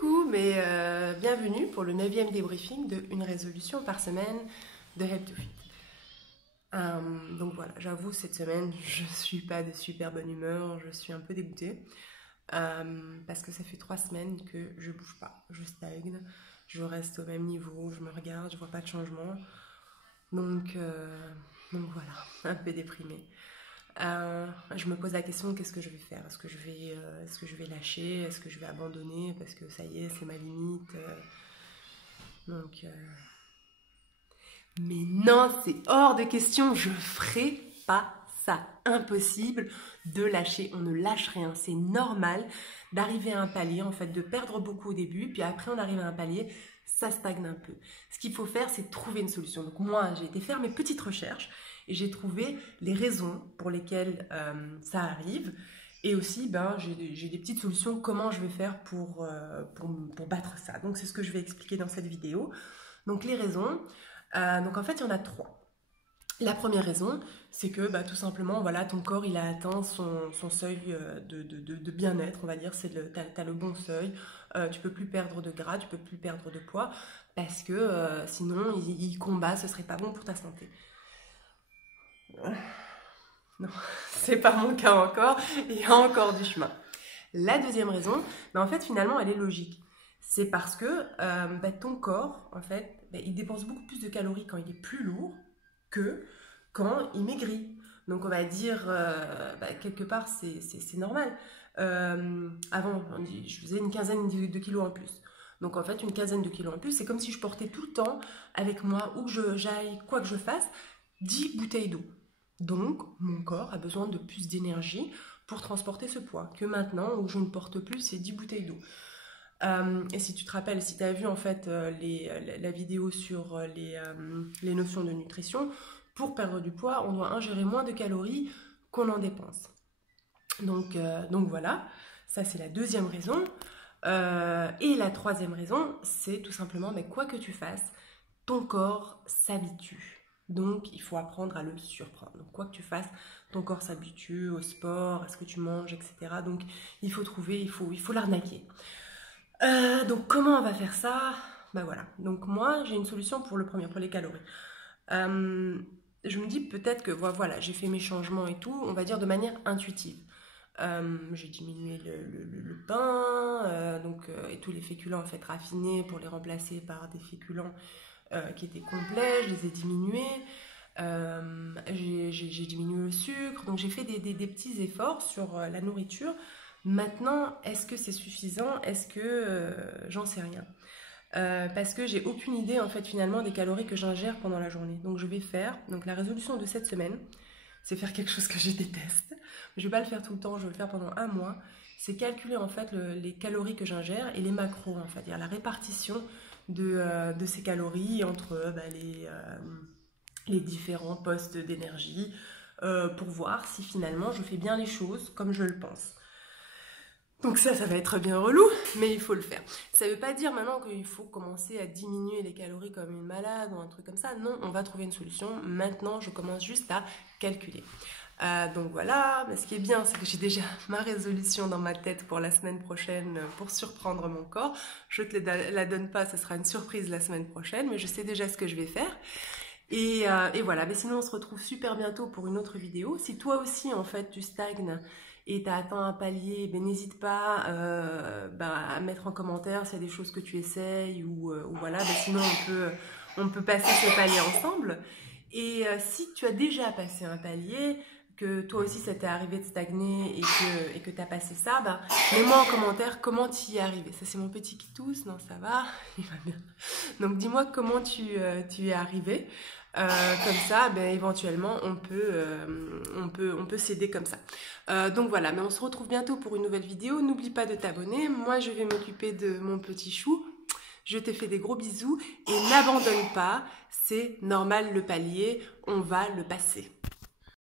Coucou, bienvenue pour le 9e débriefing de une résolution par semaine de Help to Fit. Donc voilà, j'avoue cette semaine je suis pas de super bonne humeur, je suis un peu dégoûtée parce que ça fait 3 semaines que je bouge pas, je stagne, je reste au même niveau, je me regarde, je vois pas de changement, donc voilà, un peu déprimée. Je me pose la question, qu'est-ce que je vais faire? Est-ce que je vais lâcher? Est-ce que je vais abandonner? Parce que ça y est, c'est ma limite. Mais non, c'est hors de question, je ferai pas ça. Impossible de lâcher, on ne lâche rien. C'est normal d'arriver à un palier, en fait, de perdre beaucoup au début, puis après on arrive à un palier, ça stagne un peu. Ce qu'il faut faire, c'est trouver une solution. Donc moi, j'ai été faire mes petites recherches et j'ai trouvé les raisons pour lesquelles ça arrive. Et aussi, j'ai des petites solutions, comment je vais faire pour battre ça. Donc c'est ce que je vais expliquer dans cette vidéo. Donc les raisons, donc en fait il y en a 3. La première raison, c'est que tout simplement, voilà, ton corps il a atteint son seuil de bien-être, on va dire, t'as le bon seuil, tu peux plus perdre de gras, tu peux plus perdre de poids, parce que sinon il combat, ce serait pas bon pour ta santé. Non, c'est pas mon cas encore, il y a encore du chemin. La deuxième raison, en fait finalement elle est logique. C'est parce que ton corps, en fait, il dépense beaucoup plus de calories quand il est plus lourd que quand il maigrit. Donc on va dire, quelque part, c'est normal. Avant, je faisais une quinzaine de kilos en plus. Donc en fait, une quinzaine de kilos en plus, c'est comme si je portais tout le temps avec moi, où que j'aille, quoi que je fasse, 10 bouteilles d'eau. Donc mon corps a besoin de plus d'énergie pour transporter ce poids, que maintenant, où je ne porte plus ces 10 bouteilles d'eau. Et si tu te rappelles, si tu as vu en fait la vidéo sur les notions de nutrition, pour perdre du poids, on doit ingérer moins de calories qu'on en dépense. Donc voilà, ça c'est la deuxième raison. Et la troisième raison, c'est tout simplement, quoi que tu fasses, ton corps s'habitue. Donc il faut apprendre à le surprendre. Donc quoi que tu fasses, ton corps s'habitue au sport, à ce que tu manges, etc. Donc il faut trouver, il faut l'arnaquer. Donc comment on va faire ça? Voilà. Donc moi j'ai une solution pour le premier, pour les calories. Je me dis peut-être que voilà, j'ai fait mes changements et tout, on va dire de manière intuitive. J'ai diminué le pain, et tous les féculents en fait raffinés pour les remplacer par des féculents qui étaient complets, je les ai diminués. J'ai diminué le sucre, donc j'ai fait des petits efforts sur la nourriture. Maintenant, est-ce que c'est suffisant? Est-ce que j'en sais rien? Parce que j'ai aucune idée en fait finalement des calories que j'ingère pendant la journée. Donc je vais faire, donc la résolution de cette semaine, c'est faire quelque chose que je déteste. Je vais pas le faire tout le temps, je vais le faire pendant un mois. C'est calculer en fait les calories que j'ingère et les macros, en fait, c'est-à-dire la répartition de ces calories entre les différents postes d'énergie pour voir si finalement je fais bien les choses comme je le pense. Donc ça va être bien relou, mais il faut le faire. Ça ne veut pas dire maintenant qu'il faut commencer à diminuer les calories comme une malade ou un truc comme ça. Non, on va trouver une solution. Maintenant, je commence juste à calculer. Donc voilà, mais ce qui est bien, c'est que j'ai déjà ma résolution dans ma tête pour la semaine prochaine pour surprendre mon corps. Je ne te la donne pas, ce sera une surprise la semaine prochaine, mais je sais déjà ce que je vais faire. Et voilà, mais sinon on se retrouve super bientôt pour une autre vidéo. Si toi aussi en fait tu stagnes et tu as atteint un palier, n'hésite pas à mettre en commentaire s'il y a des choses que tu essayes ou voilà, sinon on peut passer ce palier ensemble. Et si tu as déjà passé un palier, que toi aussi ça t'est arrivé de stagner et que tu as passé ça, mets-moi en commentaire comment tu y es arrivé. Ça c'est mon petit qui tousse, non ça va, il va bien. Donc dis-moi comment tu y es arrivé. Comme ça, éventuellement, on peut s'aider comme ça. Donc voilà, mais on se retrouve bientôt pour une nouvelle vidéo. N'oublie pas de t'abonner. Moi, je vais m'occuper de mon petit chou. Je te fais des gros bisous et n'abandonne pas. C'est normal le palier, on va le passer.